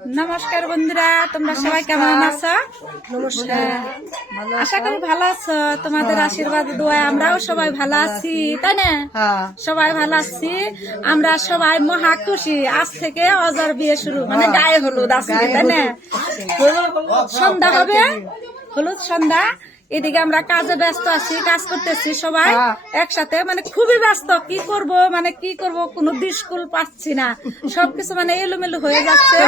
নমস্কার বন্ধুরা, তোমরা সবাই কেমন আছো? আশা করি ভালো আছো। তোমাদের আশীর্বাদ দোয়ায় আমরাও সবাই ভালো আছি, তাই না? সবাই ভালো আছি। আমরা সবাই মহা খুশি। আজ থেকে অজর বিয়ে শুরু, মানে গায়ে হলুদ আজকে, তাই না? সন্ধ্যা হবে, হলুদ সন্ধ্যা। এদিকে আমরা কাজে ব্যস্ত আছি, কাজ করতেছি সবাই একসাথে, মানে খুবই ব্যস্ত। কি করব কোনো দিশকুল পাচ্ছি না, সবকিছু মানে এলোমেলো হয়ে যাচ্ছে।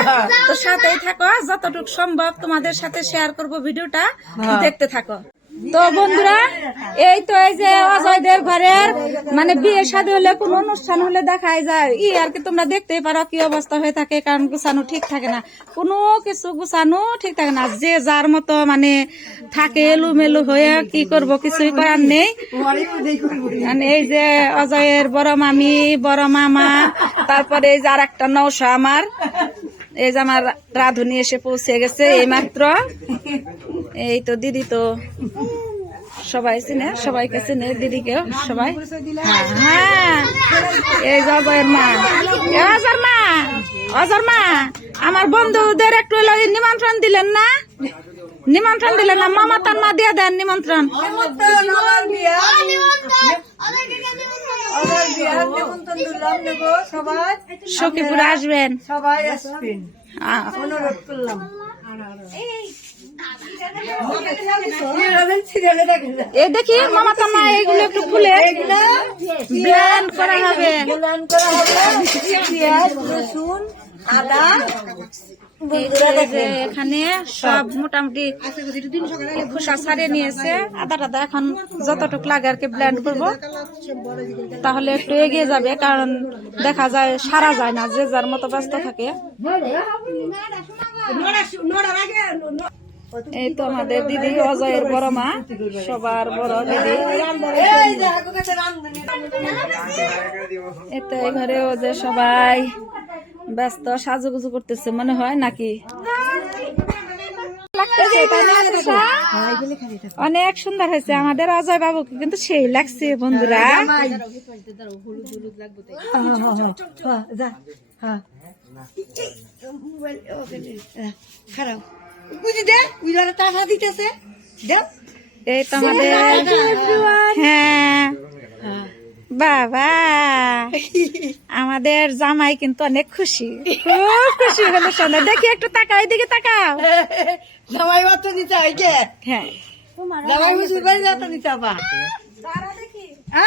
তো সাথেই থাকো, যতটুকু সম্ভব তোমাদের সাথে শেয়ার করব, ভিডিওটা দেখতে থাকো। তো বন্ধুরা, এই তো এই যে অজয়দের ঘরের মানে বিয়ে শাদী হলে কোনো অনুষ্ঠান হলে দেখাই যায় আর কি, তোমরা দেখতেই পারো কি অবস্থা হয়ে থাকে। কারণ গুছানো ঠিক থাকে না, কোনো কিছু গুছানো ঠিক থাকে না, যে যার মতো মানে থাকে এলোমেলো হয়ে। কি করব, কিছুই করার নেই। মানে এই যে অজয়ের বড় মামি, বড় মামা, তারপরে এই যে আর একটা নৌসা আমার, এই যে আমার রাধুনি এসে পৌঁছে গেছে এই মাত্র। এই তো দিদি তো সবাই চিনে, সবাইকে চিনে, দিদিকেও সবাই। হ্যাঁ, এই যে অজয়ের মা, অজর মা, আমার বন্ধুদের একটু নিমন্ত্রণ দিলেন না? নিমন্ত্রণ দিলেন না? মামা তার মা দিয়ে দেন নিমন্ত্রণ। সখীপুরে আসবেন, সবাই আসবেন, অনুরোধ করলাম। এই দেখি মামা তার মা, এগুলো একটু খুলে ব্লেন্ড করা হবে। রসুন, আদা, এখানে সব মোটামুটি খোসা ছাড়িয়ে নিয়েছে। আদা টাদা এখন যতটুকু লাগে আর কি ব্লেন্ড করবো, তাহলে একটু এগিয়ে যাবে। কারণ দেখা যায় সারা যায় না, যে যার মতো ব্যস্ত থাকে। এই তো আমাদের দিদি, অজয়ের বড় মা, সবার বড় দিদি। এতে ঘরে ও যে সবাই ব্যস্ত, সাজুগুজু করতেছে মনে হয় নাকি? অনেক সুন্দর হয়েছে আমাদের অজয় বাবুকে, কিন্তু সেই লাগছে বন্ধুরা। খারাপ বুঝি দে, উইলারে টাকা দিতেছে। এই তো আমাদের, হ্যাঁ বাবা, আমাদের জামাই কিন্তু অনেক খুশি, খুব খুশি হলো। শোনো, দেখি একটু তাকাও, এদিকে তাকাও। জামাই বাচ্চা দিতে হয় কে? হ্যাঁ, জামাই বুঝুর বাড়ি যাতা দিতে হবা।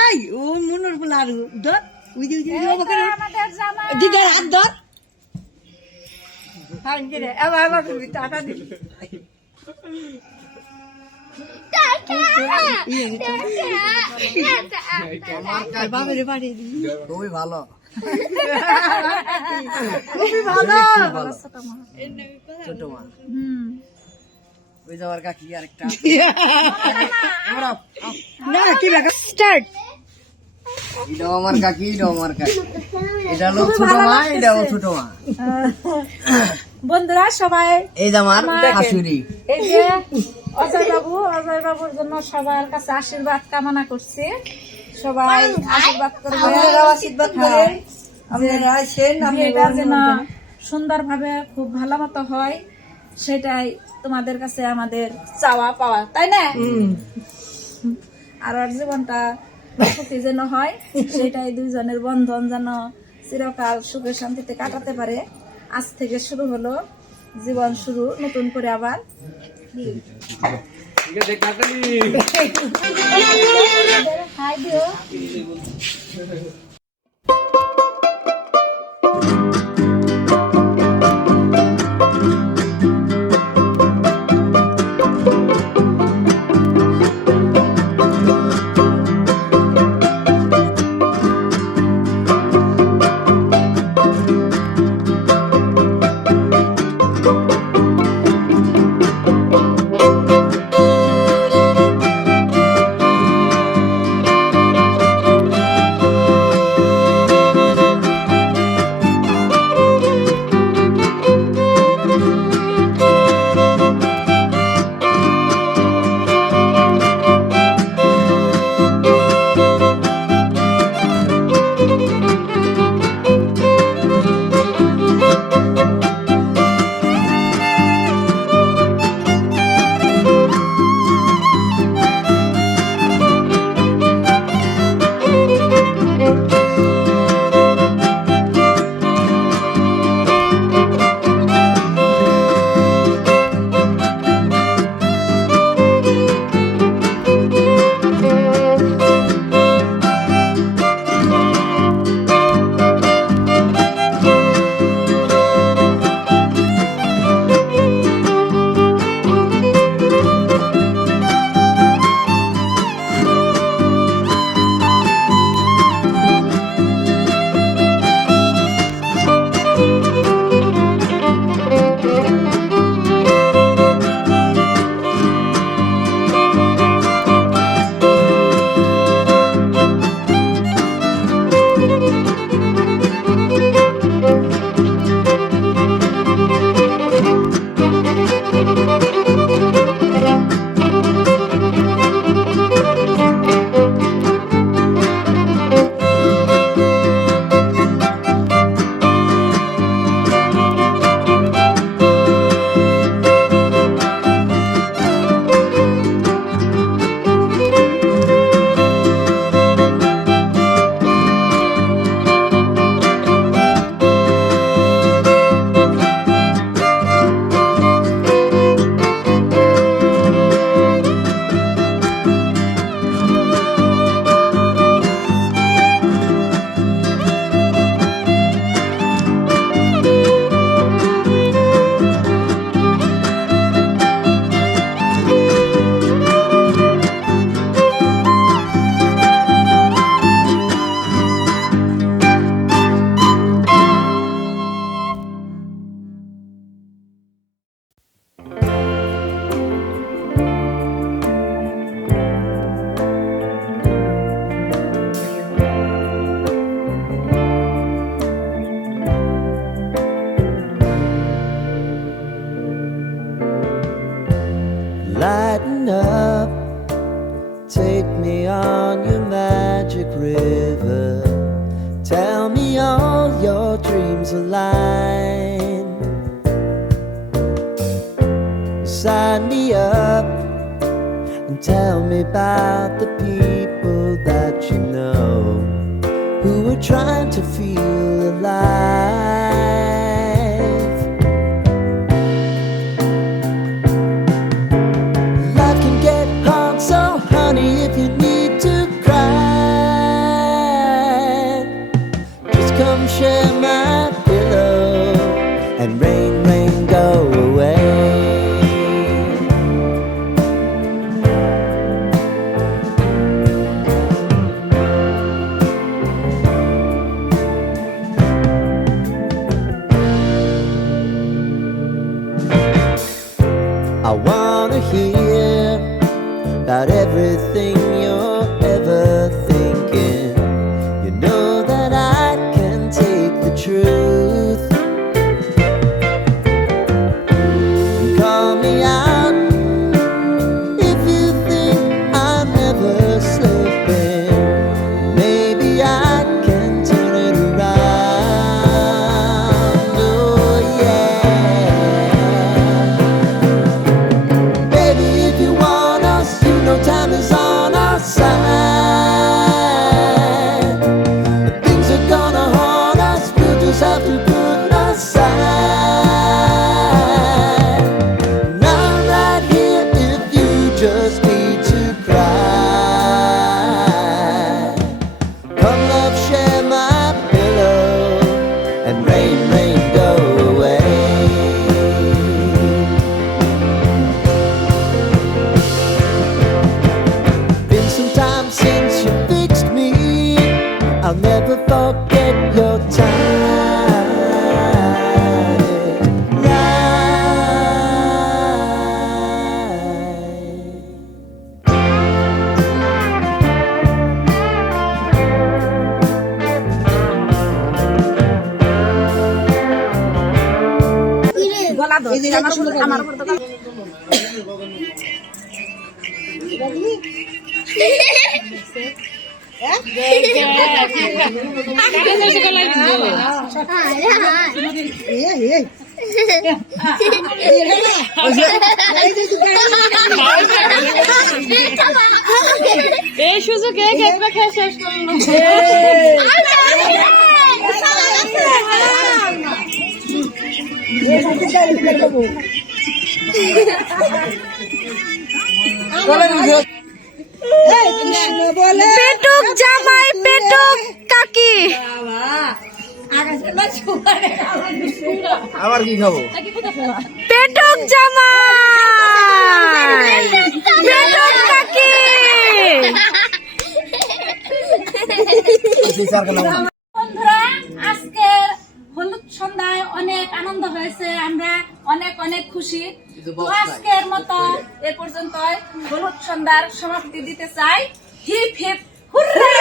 আই ও মনুর বলে আর ধর, উই দি দিদি হাত ধর। হ্যাঁ রে, এবার তুমি টাকা দিবি। বাবারে বাড়ি খুবই ভালো, খুবই ভালো। ছোট মা, ওই যাওয়ার কাকি আরেকটা না কি লাগে স্টার্ট। এটাও আমার কাকি, এটাও আমার কাকি, এটা হলো ছোট মা, এটাও ছোট মা। বন্ধুরা সবাই, এই যে আমার শাশুড়ি, এই যে অজয় বাবুর জন্য সবার কাছে আশীর্বাদ কামনা করছি। সবাই আশীর্বাদ করবেন, আশীর্বাদ করেন, আপনারা আসেন, বিয়েটা যেন সুন্দরভাবে খুব ভালো মতো হয়, সেটাই তোমাদের কাছে আমাদের চাওয়া পাওয়া, তাই না? আর ওর জীবনটা সুখী যেন হয়, সেটাই দুইজনের বন্ধন যেন চিরকাল সুখে শান্তিতে কাটাতে পারে। আজ থেকে শুরু হলো জীবন শুরু নতুন করে আবার। হাই দিও। lighten up. Take me on your magic river. Tell me all your dreams align. Sign me up and tell me about the people that you know who are trying to feel alive. Life can get hard, so honey, if you need to cry, just come share my pillow and rain, rain, go away. I wanna hear about everything you're ever thinking. You know that I can take the truth. And call me out if you think I'm ever slipping. Maybe I can turn it around. Oh yeah. Baby, if you want us, you know time is on our side. But things are gonna haunt us, we'll just have to put aside. And I'm right here if you just need to cry. Come love, share my pillow and rain, rain, go away. Been some time since you fixed me. I'll never forget your time. গলা ধর আমার উপর তো এই সুযোগে cake খেয়ে শেষ করলো। পেটুক জামাই পেটুক কাকি আবার কি খাবো? পেটুক জামাই পেটুক কাকি বন্ধুরা, আজকের হলুদ সন্ধ্যায় অনেক আনন্দ হয়েছে, আমরা অনেক অনেক খুশি। তো আজকের মতো এ পর্যন্ত হলুদ সন্ধ্যার সমাপ্তি দিতে চাই। Hip hip hurray!